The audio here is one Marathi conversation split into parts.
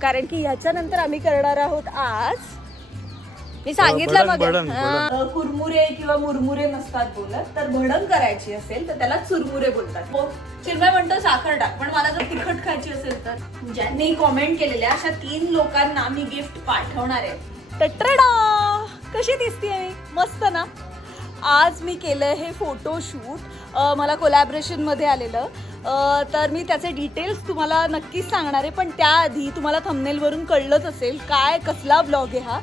कारण की ह्याच्यानंतर आम्ही करणार आहोत आज. मी सांगितलं मग कुरमुरे किंवा मुरमुरे नसतात बोलत तर भडंग करायची असेल तर त्याला चुरमुरे बोलतात. हो चिन्मय म्हणतो साखर टाक पण मला जर तिखट खायची असेल तर. ज्यांनी कॉमेंट केलेल्या अशा तीन लोकांना मी गिफ्ट पाठवणार आहे. टटरडा कशी दिसते मी? मस्त ना? आज मी केलं हे फोटोशूट मला कोलॅबरेशनमध्ये आलेलं. तर मी त्याचे डिटेल्स तुम्हाला नक्कीच सांगणार आहे पण त्याआधी तुम्हाला थंबनेलवरून कळलंच असेल काय कसला ब्लॉग आहे हा.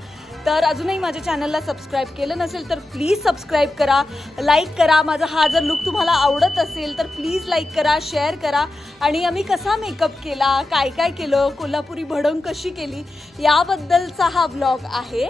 तर अजूनही माझ्या चॅनलला सबस्क्राईब केलं नसेल तर प्लीज सबस्क्राईब करा लाईक करा. माझा हा जर लुक तुम्हाला आवडत असेल तर प्लीज लाईक करा शेअर करा. आणि आम्ही कसा मेकअप केला काय काय केलं कोल्हापुरी भडंग कशी केली याबद्दलचा हा ब्लॉग आहे.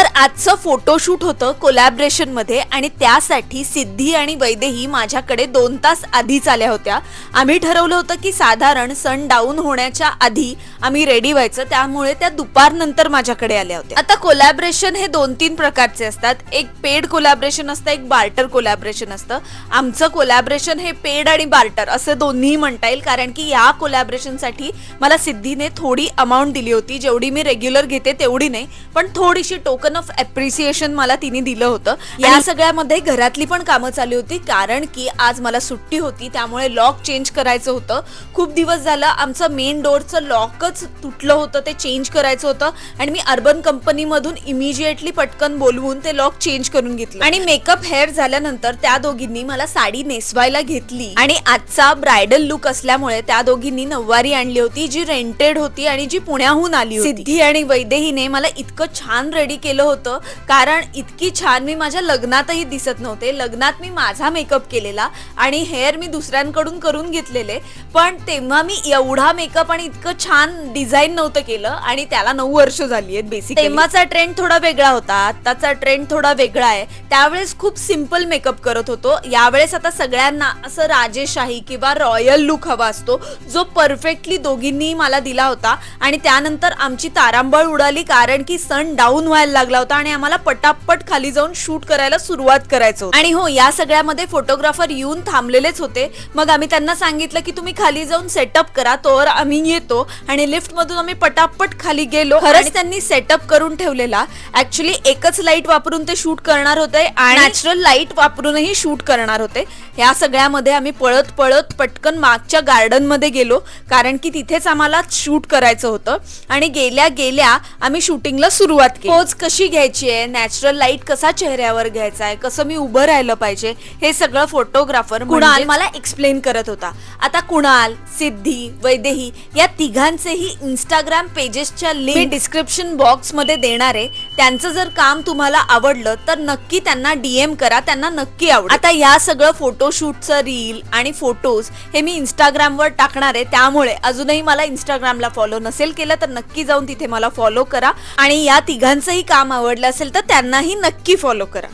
तर आजचं फोटोशूट होतं कोलॅबरेशनमध्ये आणि त्यासाठी सिद्धी आणि वैदेही माझ्याकडे दोन तास आधीच आल्या होत्या. आम्ही ठरवलं होतं की साधारण सन डाऊन होण्याच्या आधी आम्ही रेडी व्हायचं. त्यामुळे त्या दुपारनंतर माझ्याकडे आल्या होत्या. आता कोलॅबरेशन हे दोन तीन प्रकारचे असतात. एक पेड कोलॅबरेशन असतं एक बार्टर कोलॅबरेशन असतं. आमचं कोलॅबरेशन हे पेड आणि बार्टर असं दोन्ही म्हणता येईल. कारण की या कोलॅबरेशनसाठी मला सिद्धीने थोडी अमाऊंट दिली होती. जेवढी मी रेग्युलर घेते तेवढी नाही. पण थोडीशी टोकन ऑफ अप्रिसिएशन मला तिने दिलं होतं. या सगळ्यामध्ये घरातली पण कामं चालू होती कारण की आज मला सुट्टी होती त्यामुळे लॉक चेंज करायचं होतं. खूप दिवस झालं आमचं मेन डोअरचं लॉकच तुटलं होतं ते चेंज करायचं होतं. आणि मी अर्बन कंपनीमधून इमिजिएटली पटकन बोलवून ते लॉक चेंज करून घेतलं. आणि मेकअप हेअर झाल्यानंतर त्या दोघींनी मला साडी नेसवायला घेतली. आणि आजचा ब्रायडल लुक असल्यामुळे त्या दोघींनी नऊवारी आणली होती जी रेंटेड होती आणि जी पुण्याहून आली होती. सिद्धी आणि वैदेहीने मला इतकं छान रेडी केलं होतं. कारण इतकी छान मी माझ्या लग्नातही दिसत नव्हते. लग्नात मी माझा मेकअप केलेला आणि हेअर मी दुसऱ्यांकडून करून घेतलेले. पण तेव्हा मी एवढा मेकअप आणि इतकं छान डिझाईन नव्हतं केलं आणि त्याला नऊ वर्ष झाली आहेत बेसिक तेव्हाचा ट्रेंड थोडा वेगळा होता. आताचा ट्रेंड थोडा वेगळा आहे. त्यावेळेस खूप सिंपल मेकअप करत होतो. यावेळेस आता सगळ्यांना असं राजेशाही किंवा रॉयल लुक हवा असतो जो परफेक्टली दोघींनी मला दिला होता. आणि त्यानंतर आमची तारांबळ उडाली कारण की सन डाऊन व्हायला लागला होता आणि आम्हाला पटापट खाली जाऊन शूट करायला सुरुवात करायचं. आणि हो या सगळ्यामध्ये फोटोग्राफर येऊन थांबलेलेच होते. मग आम्ही त्यांना सांगितलं की तुम्ही खाली जाऊन सेटअप करा तोवर आम्ही येतो आणि लिफ्ट मधून आम्ही पटापट खाली गेलो. खरंच त्यांनी सेटअप करून ठेवलेला. ऍक्च्युली एकच लाइट वापरून ते शूट करणार होते आणि नॅचरल लाइट वापरूनही शूट करणार होते. ह्या सगळ्यामध्ये आम्ही पळत पळत पटकन मागच्या गार्डनमध्ये गेलो. कारण की तिथेच आम्हाला शूट करायचं होतं. आणि गेल्या गेल्या आम्ही शूटिंगला सुरुवात केली. कशी घ्यायची आहे? नॅचरल लाइट कसा चेहऱ्यावर घ्यायचा आहे? कसं मी उभं राहिलं पाहिजे? हे सगळं फोटोग्राफर कुणाल मला एक्सप्लेन करत होता. आता कुणाल सिद्धी वैदेही या तिघांचेही इंस्टाग्राम पेजेसच्या लिंक डिस्क्रिप्शन बॉक्समध्ये देणार आहे. त्यांचं जर काम तुम्हाला आवडलं तर नक्की त्यांना डीएम करा. त्यांना नक्की आवडेल. आता या सगळं फोटोशूटचं रील आणि फोटोज हे मी इंस्टाग्रामवर टाकणार आहे. त्यामुळे अजूनही मला इंस्टाग्रामला फॉलो नसेल केलं तर नक्की जाऊन तिथे मला फॉलो करा. आणि या तिघांचंही काम आवडलं असेल तर त्यांनाही नक्की फॉलो करा.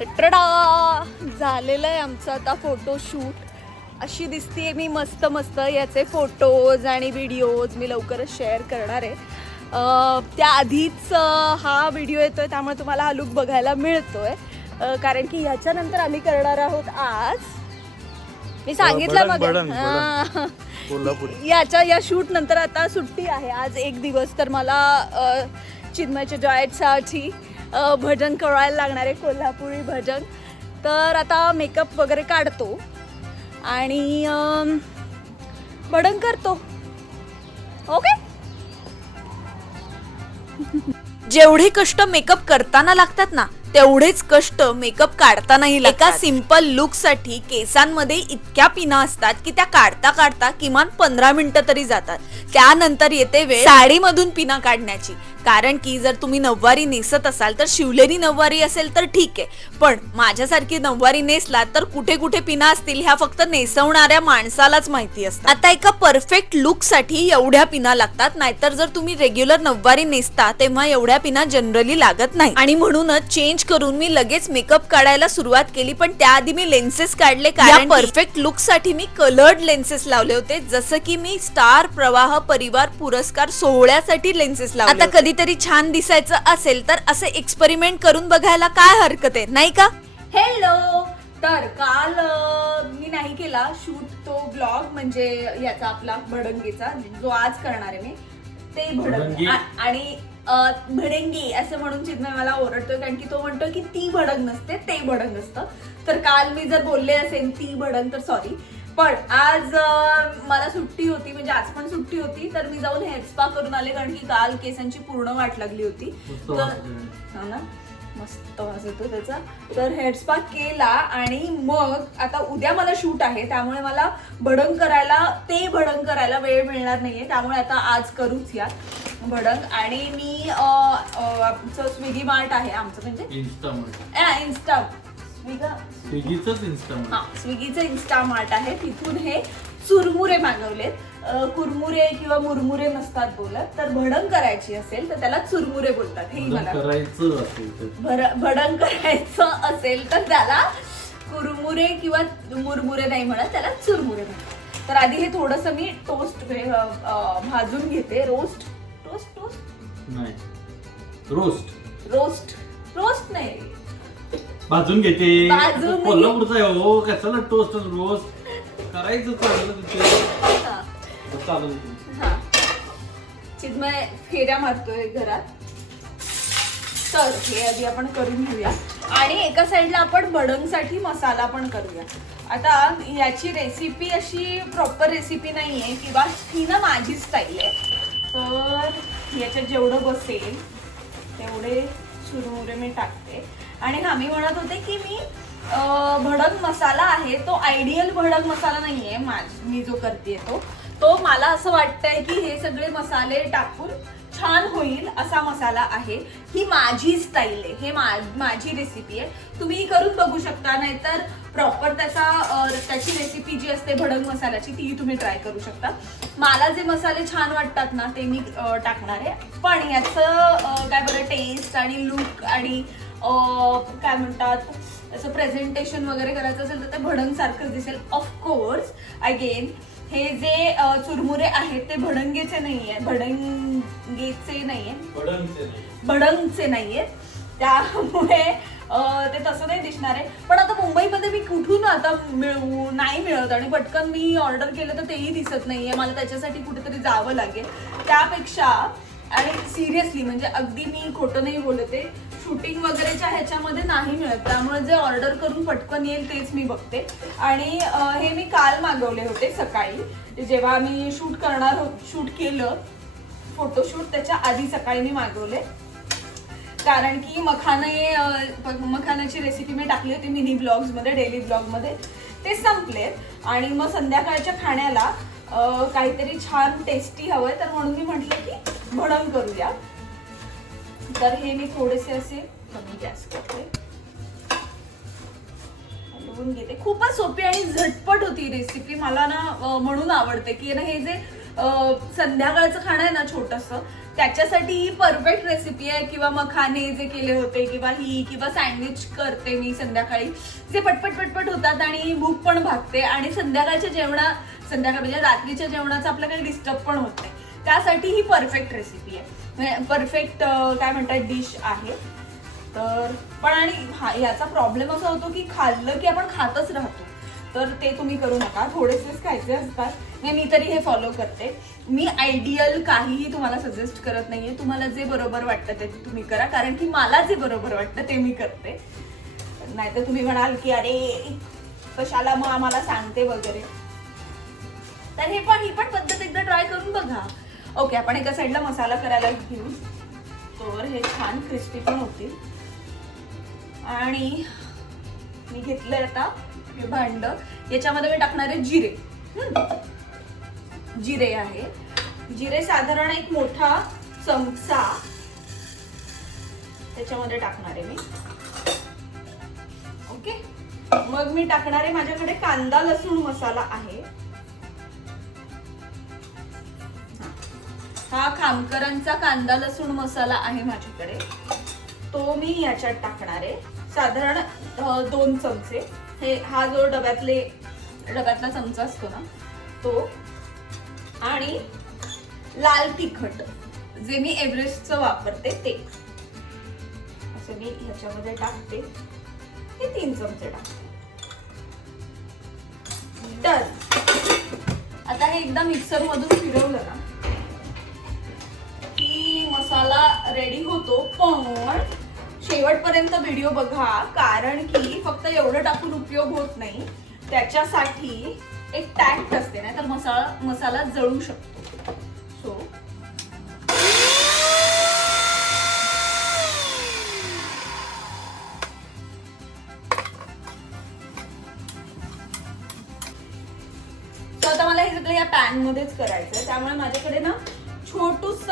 टटडा झालेलं आहे आमचं आता फोटोशूट अशी दिसते मी मस्त मस्त याचे फोटोज आणि व्हिडिओज मी लवकरच शेअर करणार आहे. त्याआधीच हा व्हिडिओ येतोय त्यामुळे तुम्हाला हा लुक बघायला मिळतोय. अं, कारण की ह्याच्यानंतर आम्ही करणार आहोत आज. मी सांगितलं मग. याच्या या शूट नंतर आता सुट्टी आहे. आज एक दिवस तर मला चिन्मयच्या जॉयटसाठी भजन करायला लागणार आहे कोल्हापुरी भजन. तर आता मेकअप वगैरे काढतो आणि भजन करतो. ओके जेवढे कष्ट मेकअप करताना लागतात ना तेवढेच कष्ट मेकअप काढतानाही एका सिंपल लुकसाठी केसांमध्ये इतक्या पिना असतात की त्या काढता काढता किमान पंधरा मिनिटं तरी जातात. त्यानंतर येते वेळ साडीमधून पिना काढण्याची. कारण की जर तुम्ही नऊवारी नेसत असाल तर शिवलेली नऊवारी असेल तर ठीक आहे. पण माझ्यासारखी नऊवारी नेसला तर कुठे कुठे पिना असतील ह्या फक्त नेसवणाऱ्या माणसालाच माहिती असतात. आता एका परफेक्ट लुकसाठी एवढ्या पिना लागतात नाहीतर जर तुम्ही रेग्युलर नऊवारी नेसता तेव्हा एवढ्या पिना जनरली लागत नाही आणि म्हणूनच चेंज करून मी लगेच मेकअप काढायला सुरुवात केली पण त्याआधी मी लेन्सेस काढले कारण परफेक्ट लुकसाठी मी कलर्ड लेन्सेस लावले होते जसं की मी स्टार प्रवाह परिवार पुरस्कार सोहळ्यासाठी लेन्सेस लावले आता कधीतरी छान दिसायचं असेल तर असं एक्सपेरिमेंट करून बघायला काय हरकत आहे नाही का? हॅलो तर काल मी नाही केला शूट तो ब्लॉग म्हणजे याचा आपला भडंगीचा जो आज करणार आहे मी ते भडंगी? भडंग. आ- आणि अं, भडंगी असं म्हणून चिन्मय मला ओरडतोय कारण की तो म्हणतो की ती भडंग नसते ते भडंग असतं. तर काल मी जर बोलले असेल ती भडंग तर सॉरी पण आज मला सुट्टी होती म्हणजे आज पण सुट्टी होती तर मी जाऊन हेअर स्पा करून आले कारण की काल केसांची पूर्ण वाट लागली होती. मस्त तर. हा ना? मस्त वास त्याचा. तर हेअर स्पा केला आणि मग आता उद्या मला शूट आहे त्यामुळे मला भडंग करायला ते भडंग करायला वेळ मिळणार नाहीये त्यामुळे आता आज करूच या भडंग. आणि मी आमचं स्विगी मार्ट आहे आमचं म्हणजे? इन्स्टा स्विगीचंच इन्स्टामार्ट हा स्विगीचं इन्स्टा मार्ट आहे. तिथून हे चुरमुरे मागवलेत. कुरमुरे किंवा मुरमुरे नसतात बोलत तर भडंग करायची असेल तर त्याला चुरमुरे बोलतात. हे मला करायचं असेल तर. भर भडंग करायचं असेल तर त्याला कुरमुरे किंवा मुरमुरे नाही म्हणत त्याला चुरमुरे म्हणतात. तर आधी हे थोडस मी टोस्ट भाजून घेते. रोस्ट टोस्ट टोस्ट नाही. रोस्ट रोस्ट रोस्ट नाही. भाजून घेते. भाजून. कोल्हापूरचा आहे हो कशाला टोस्ट रोस्ट करायचं चांगलं तिथे. चालू हा. चिन्मय फेऱ्या मारतोय घरात. तर हे आधी आपण करून घेऊया. आणि एका साईडला आपण भडंगसाठी मसाला पण करूया. आता याची रेसिपी अशी प्रॉपर रेसिपी नाही आहे किंवा ही ना माझी स्टाईल आहे. तर याच्यात जेवढं बसेल तेवढे चुरमुरे मी टाकते. आणि हा मी म्हणत होते की मी भडक भडंग मसाला आहे तो आयडियल भडंग मसाला नाही आहे माझ मी जो करते तो. तो मला असं वाटतंय की हे सगळे मसाले टाकून छान होईल असा मसाला आहे. ही माझी स्टाईल आहे हे मा- माझी रेसिपी आहे. तुम्ही करून बघू शकता नाहीतर प्रॉपर त्याचा त्याची रेसिपी जी असते भडंग मसाल्याची ती तुम्ही ट्राय करू शकता. मला जे मसाले छान वाटतात ना ते मी टाकणार आहे. पण याचं काय बरं टेस्ट आणि लुक आणि काय म्हणतात असं प्रेझेंटेशन वगैरे करायचं असेल तर ते भडंग सारखंच दिसेल ऑफकोर्स अगेन हे जे चुरमुरे आहेत ते भडंगेचे नाही आहे भडंगेचे नाही आहे भडंगचे नाहीये. त्यामुळे ते तसं नाही दिसणार आहे. पण आता मुंबईमध्ये मी कुठून आता मिळवू नाही मिळत आणि पटकन मी ऑर्डर केलं तर तेही दिसत नाहीये. मला त्याच्यासाठी कुठेतरी जावं लागेल. त्यापेक्षा आणि सिरियसली म्हणजे अगदी मी खोटं नाही बोलते शूटिंग वगैरेच्या ह्याच्यामध्ये नाही मिळत. त्यामुळे जे ऑर्डर करून पटकन येईल तेच मी बघते. आणि हे मी काल मागवले होते सकाळी. जेव्हा मी शूट करणार हो, शूट केलं फोटोशूट त्याच्या आधी सकाळी मी मागवले. कारण की मखाने मखानाची रेसिपी मी टाकली होती मिनी ब्लॉग्समध्ये डेली ब्लॉगमध्ये ते संपले. आणि मग संध्याकाळच्या खाण्याला काहीतरी छान टेस्टी हवंय. तर म्हणून मी म्हटलं की भडंग करूया. तर हे मी थोडेसे असे कमी गॅस करते. हलवून घेते. खूपच सोपी आणि झटपट होती रेसिपी मला ना म्हणून आवडते की ना हे जे संध्याकाळचं खाणं आहे ना छोटस त्याच्यासाठी ही परफेक्ट रेसिपी आहे. किंवा मखाने जे केले होते किंवा ही किंवा सँडविच करते मी संध्याकाळी. जे पटपट पटपट होतात आणि भूक पण भागते. आणि संध्याकाळच्या जेवणा संध्याकाळ म्हणजे रात्रीच्या जेवणाचा आपलं काही डिस्टर्ब पण होत नाही. त्यासाठी ही परफेक्ट रेसिपी आहे. म्हणजे परफेक्ट काय म्हणतात डिश आहे. तर पण आणि हा याचा प्रॉब्लेम असा होतो की खाल्लं की आपण खातच राहतो. तर ते तुम्ही करू नका. थोडेसेच खायचे असतात. नाही मी तरी हे फॉलो करते. मी आयडियल काहीही तुम्हाला सजेस्ट करत नाहीये. तुम्हाला जे बरोबर वाटतं ते तुम्ही करा. कारण की मला जे बरोबर वाटतं ते मी करते. नाहीतर तुम्ही म्हणाल की अरे कशाला मग आम्हाला सांगते वगैरे. तर हे पण ही पण पद्धत एकदा ट्राय करून बघा. ओके आपण एका साईडला मसाला करायला घेऊ. तर हे छान क्रिस्पी पण होतील. आणि मी घेतलंय आता हे भांड. याच्यामध्ये मी टाकणार आहे जिरे जिरे आहे. जिरे साधारण एक मोठा चमचा त्याच्यामध्ये टाकणार आहे मी. ओके. मग मी टाकणार आहे माझ्याकडे कांदा लसूण मसाला आहे. हा खामकरांचा कांदा लसूण मसाला आहे माझ्याकडे. तो मी याच्यात टाकणार आहे. साधारण दोन चमचे. हे हा जो डब्यातले डब्यातला चमचा असतो ना तो. आणि लाल तिखट जे मी एव्हरेस्टचं वापरते ते. असं मी ह्याच्यामध्ये टाकते. हे तीन चमचे टाकते. तर आता हे एकदा मिक्सरमधून फिरवलं ना मसाला रेडी होतो पण शेवटपर्यंत व्हिडिओ बघा कारण की फक्त एवढं टाकून उपयोग होत नाही. त्याच्यासाठी एक टॅक्ट असते ना तर मसाला मसाला जळू शकतो. सो आता मला हे सगळं या पॅन मध्येच करायचंय. त्यामुळे माझ्याकडे ना छोटूस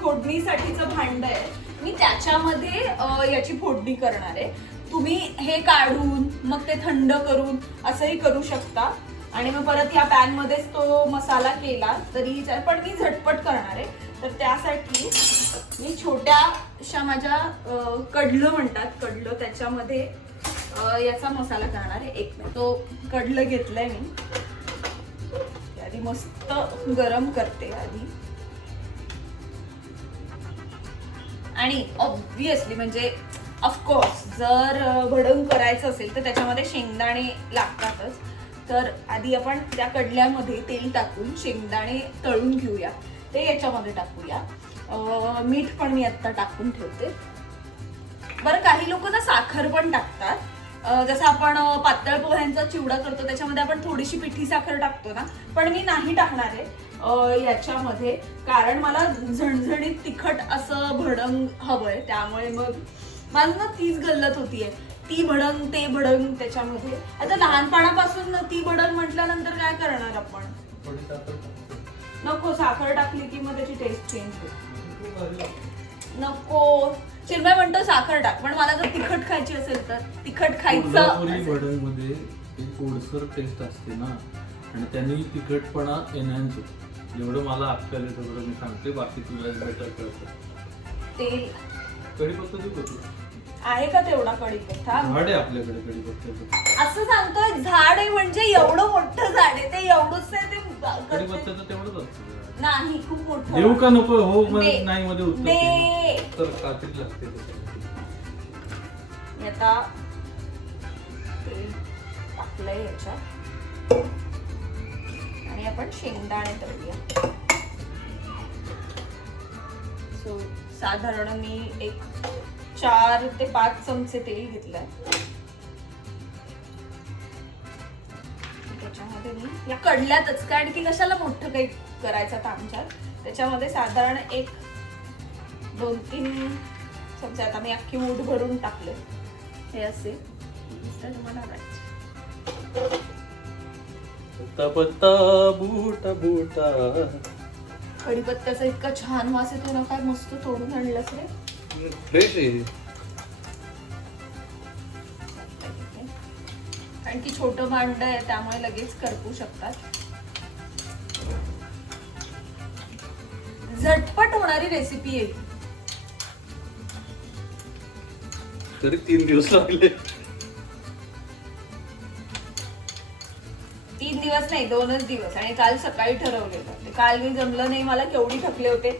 फोडणीसाठीचं भांड आहे. मी त्याच्यामध्ये याची फोडणी करणार आहे. तुम्ही हे काढून मग ते थंड करून असंही करू शकता. आणि मग परत या पॅनमध्येच तो मसाला केला तरी पण मी झटपट करणार आहे. तर त्यासाठी मी छोट्याशा माझ्या कडलं म्हणतात कडलं त्याच्यामध्ये याचा मसाला करणार आहे. एक तो कडलं घेतलंय मी. आधी मस्त गरम करते आधी. आणि ऑब्विसली म्हणजे ऑफकोर्स जर अ, भडंग करायचं असेल तर त्याच्यामध्ये शेंगदाणे लागतातच. तर आधी आपण त्या कडल्यामध्ये तेल टाकून शेंगदाणे तळून घेऊया. ते याच्यामध्ये टाकूया. मीठ पण मी आत्ता टाकून ठेवते. बरं काही लोक ना साखर पण टाकतात. जसं आपण पातळ पोह्यांचा चिवडा करतो त्याच्यामध्ये आपण थोडीशी पिठी साखर टाकतो ना. पण मी नाही टाकणार आहे. याच्यामध्ये. कारण मला झणझणीत तिखट असं भडंग हवंय त्यामुळे मग माझं ना तीच गल्लत होतीये. ती भडंग ते भडंग त्याच्यामध्ये. आता लहानपणापासून ती भडंग म्हटल्यानंतर काय करणार आपण. नको साखर टाकली की मग त्याची टेस्ट चेंज होईल. नको. चिन्मय म्हणतो साखर टाक पण मला जर तिखट खायची असेल तर. तिखट खायचं मध्ये एक टेस्ट असते ना आणि त्यांनी तिखटपणा एनहान्स होतो. जेवढं मला अक्कल आहे तेवढं मी सांगते बाकी तुला बेटर कळतं तेल कढीपत्ता देऊ का तुला? आहे का तेवढा कढीपत्ता झाड आहे आपल्याकडे कढीपत्त्याचं असं सांगतोय झाड आहे म्हणजे एवढं मोठं झाड आहे ते एवढंच आहे ते करते. कढीपत्त्याचं तेवढंच असतं. नाही खूप मोठं देऊ का नको हो दे. मध्ये नाही मध्ये उत्तर दे. दे. तर कात्री लागते त्याच्यासाठी. मी आता तेल टाकलंय याच्यात आपण शेंगदाणे तळूया सो साधारण मी एक चार ते पाच चमचे तेल घेतलंय. त्याच्यामध्ये मी या कडल्यातच कारण की कशाला मोठं काही करायचं आमच्या त्याच्यामध्ये साधारण एक दोन तीन चमचे आता मी अख्खी मूठ भरून टाकले हे असे तर तुम्हाला पत्ता बूटा बूटा. कढीपत्त्याचा इतका छान वास येतो ना काय मस्त तोडून आणलंस रे. फ्रेश आहे. कारण की छोटं भांड आहे त्यामुळे लगेच करपू शकतात. झटपट होणारी रेसिपी आहे. तरी तीन दिवस लागले. दिवस नाही दोनच दिवस. आणि काल सकाळी ठरवलेलं. ते काल मी जमलं नाही मला केवढी थकले होते.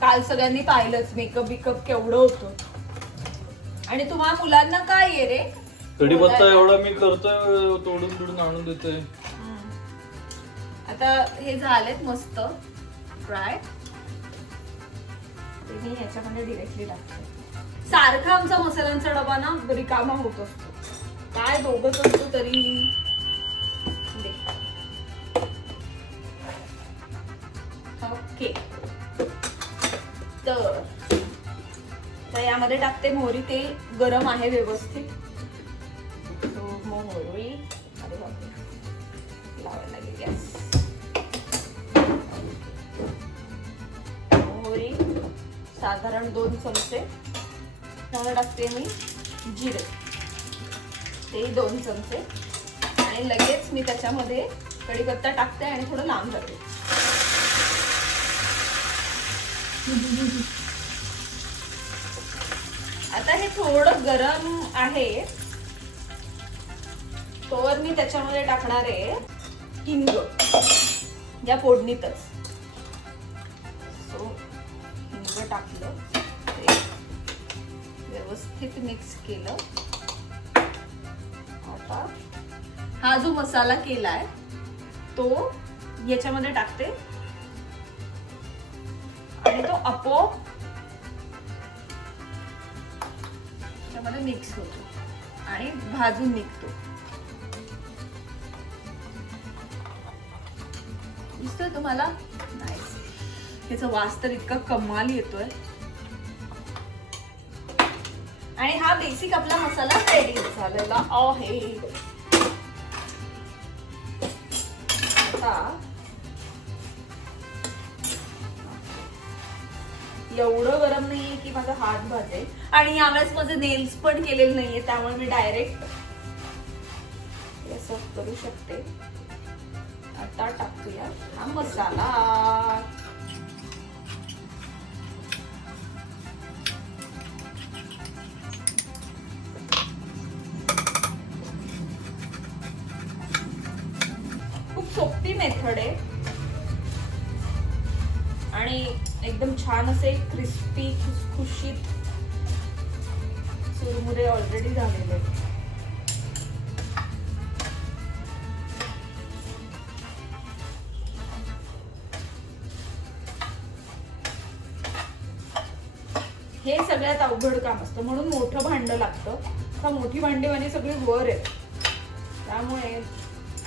काल सगळ्यांनी पाहिलंच मेकअप बिकअप केवढं होतं. आणि तुम्हा मुलांना काय आहे रे? कढीपत्ता? एवढा मी करतोय तोडून तोडून आणून देतोय. आता हे झालेत मस्त. फ्राय ते मी याच्यामध्ये डिरेक्टली टाकते. सारखा आमचा मसाल्यांचा डबा ना रिकामा होत असतो. काय दोघच असतो तरी. यामध्ये टाकते मोहरी तेल गरम आहे व्यवस्थित. So, मोहरी अरे बापरे. लावायला लागेल गॅस. मोहरी साधारण दोन चमचे. त्यावर टाकते मी जिरे. ते दोन चमचे. आणि लगेच मी त्याच्यामध्ये कढीपत्ता टाकते आणि थोडं लांब जाते आता हे थोडं गरम आहे. तोवर मी त्याच्यामध्ये टाकणार आहे हिंग या फोडणीतच. सो हिंग टाकलं ते व्यवस्थित मिक्स केलं. आता हा जो मसाला केलाय तो याच्यामध्ये टाकते. आणि तो आपोआप त्याच्यामध्ये मिक्स होतो. आणि भाजून निघतो. दिसतोय तुम्हाला? नाही ह्याचा वास तर इतका कमाल येतोय. आणि हा बेसिक आपला मसाला रेडी झालेला आहे. आता एवढं गरम नाही माझा हात भाजेल आणि यावेळेस माझे नेल्स पण केलेले नाहीये त्यामुळे मी डायरेक्ट असं करू शकते. आता टाकूया हा मसाला. असे क्रिस्पी खुसखुशीत चुरमुरे ऑलरेडी झालेले. आहेत हे सगळ्यात अवघड काम असतं. म्हणून मोठं भांड लागतं. का मोठी भांडी म्हणजे सगळी वर आहेत. त्यामुळे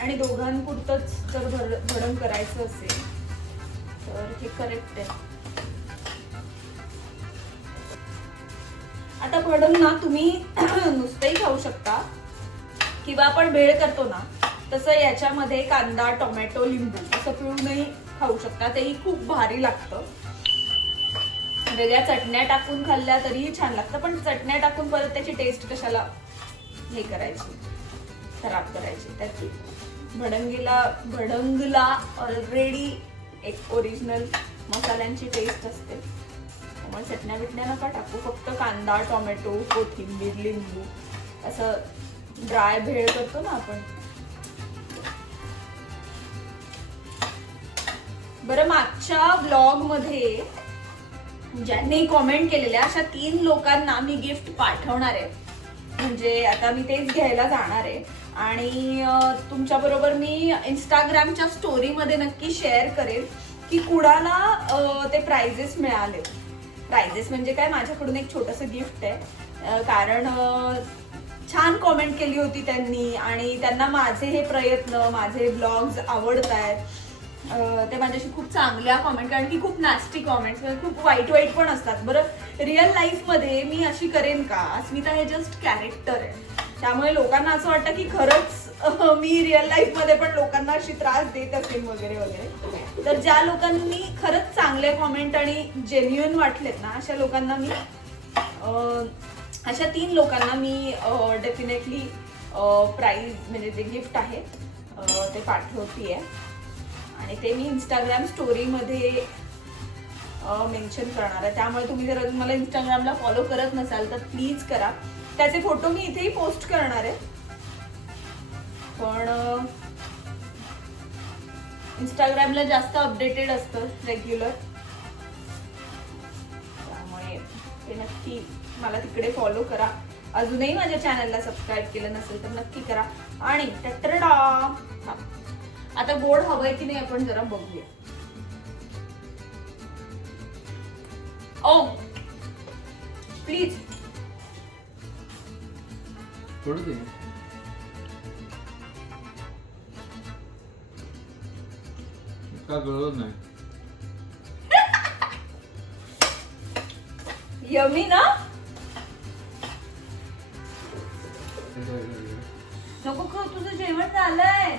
आणि दोघांपुरतंच जर भर भरण करायचं असेल तर हे करेक्ट आहे. आता भडंग ना तुम्ही नुसतंही खाऊ शकता. किंवा आपण भेळ करतो ना तसं याच्यामध्ये कांदा टोमॅटो लिंबू असं पिळूनही खाऊ शकता. तेही खूप भारी लागतं. वेगळ्या चटण्या टाकून खाल्ल्या तरीही छान लागतं. पण चटण्या टाकून परत त्याची टेस्ट कशाला हे करायची? खराब करायची. त्याची भडंगीला भडंगला ऑलरेडी एक ओरिजिनल मसाल्यांची टेस्ट असते. त्यामुळे चटण्या बिटण्या नका टाकू फक्त कांदा टोमॅटो कोथिंबीर लिंबू असं ड्राय भेळ करतो ना आपण. बरं मागच्या ब्लॉगमध्ये ज्यांनी कॉमेंट केलेल्या अशा तीन लोकांना मी गिफ्ट पाठवणार आहे. म्हणजे आता मी तेच घ्यायला जाणार आहे. आणि तुमच्या बरोबर मी इंस्टाग्रामच्या स्टोरीमध्ये नक्की शेअर करेन की कुणाला ते प्राइजेस मिळाले प्राइजेस म्हणजे काय? माझ्याकडून एक छोटंसं गिफ्ट आहे. कारण छान कॉमेंट केली होती त्यांनी आणि त्यांना माझे हे प्रयत्न माझे ब्लॉग्स आवडत आहेत ते माझ्याशी खूप चांगल्या कॉमेंट कारण की खूप नास्टी म्हणजे कॉमेंट्स खूप वाईट वाईट पण असतात. बरं रिअल लाईफमध्ये मी अशी करेन का? अस्मिता हे जस्ट कॅरेक्टर आहे. त्यामुळे लोकांना असं वाटतं की खरंच मी रिअल लाईफमध्ये पण लोकांना अशी त्रास देत असेल वगैरे वगैरे. तर ज्या लोकांनी खरंच चांगले कॉमेंट आणि जेन्युन वाटलेत ना अशा लोकांना मी अशा तीन लोकांना मी डेफिनेटली प्राईज म्हणजे जे गिफ्ट आहे ते ते आहे आणि ते मी इंस्टाग्राम स्टोरीमध्ये मेन्शन करणार आहे. त्यामुळे तुम्ही जर अजून मला इंस्टाग्रामला फॉलो करत नसाल तर प्लीज करा. त्याचे फोटो मी इथेही पोस्ट करणार आहे. पण इंस्टाग्रामला जास्त अपडेटेड असतं रेग्युलर त्यामुळे ते नक्की मला तिकडे फॉलो करा. अजूनही माझ्या चॅनलला सबस्क्राईब केलं नसेल तर नक्की करा. आणि टटरडा आता गोड हवंय की नाही आपण जरा बघूया. Oh! ओ प्लीज थोडं दे का गळत नाही? यमी ना? नको खाऊ तुझं जेवण झालंय.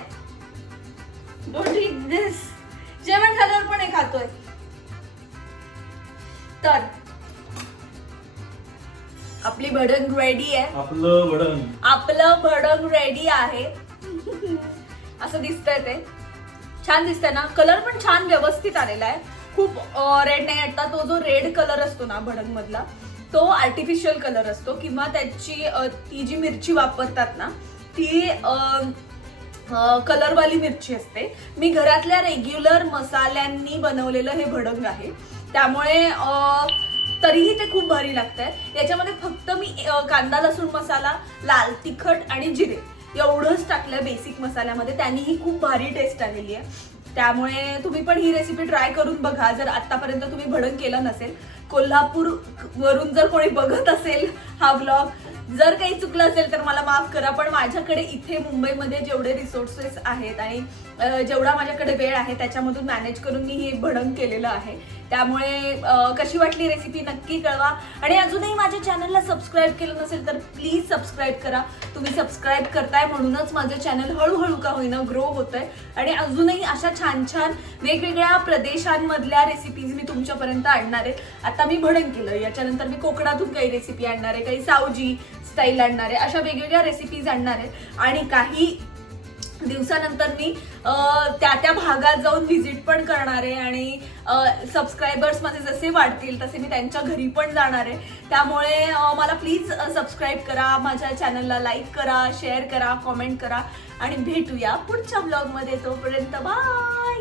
डोंट ईट दिस जेवण झाल्यावर पण हे खातोय. तर आपली भडंग रेडी आहे. आपलं वडण आपलं भडंग रेडी आहे. असं दिसतंय ते. छान दिसतंय ना? कलर पण छान व्यवस्थित आलेला आहे. खूप रेड नाही आता तो जो रेड कलर असतो ना भडंग मधला तो आर्टिफिशियल कलर असतो. किंवा त्याची ती जी मिरची वापरतात ना ती कलरवाली मिरची असते. मी घरातल्या रेग्युलर मसाल्यांनी बनवलेलं हे भडंग आहे. त्यामुळे तरीही ते खूप भारी लागतंय. याच्यामध्ये फक्त मी कांदा लसूण मसाला लाल तिखट आणि जिरे एवढंच टाकलं बेसिक मसाल्यामध्ये. त्यांनीही खूप भारी टेस्ट आलेली आहे. त्यामुळे तुम्ही पण ही रेसिपी ट्राय करून बघा. जर आतापर्यंत तुम्ही भडंग केलं नसेल कोल्हापूर वरून जर कोणी बघत असेल हा ब्लॉग जर काही चुकलं असेल तर मला माफ करा पण माझ्याकडे इथे मुंबईमध्ये जेवढे रिसोर्सेस आहेत आणि जेवढा माझ्याकडे वेळ आहे त्याच्यामधून मॅनेज करून मी हे भडंग केलेलं आहे. त्यामुळे कशी वाटली रेसिपी नक्की कळवा. आणि अजूनही माझ्या चॅनलला सबस्क्राईब केलं नसेल तर प्लीज सबस्क्राईब करा. तुम्ही सबस्क्राईब करताय म्हणूनच माझं चॅनल हळूहळू का होईना ग्रो होत आहे आणि अजूनही अशा छान छान वेगवेगळ्या प्रदेशांमधल्या रेसिपीज मी तुमच्यापर्यंत आणणार आहे. आता मी भडंग केलं याच्यानंतर मी कोकणातून काही रेसिपी आणणार आहे काही सावजी स्टाईल आणणार आहे अशा वेगवेगळ्या रेसिपीज आणणार आहे. आणि काही दिवसानंतर मी त्या त्या भागात जाऊन व्हिजिट पण करणार आहे आणि सबस्क्रायबर्स माझे जसे वाढतील तसे मी त्यांच्या घरी पण जाणार आहे. त्यामुळे मला प्लीज सबस्क्राईब करा माझ्या चॅनलला लाईक करा शेअर करा कॉमेंट करा आणि भेटूया पुढच्या ब्लॉगमध्ये तोपर्यंत बाय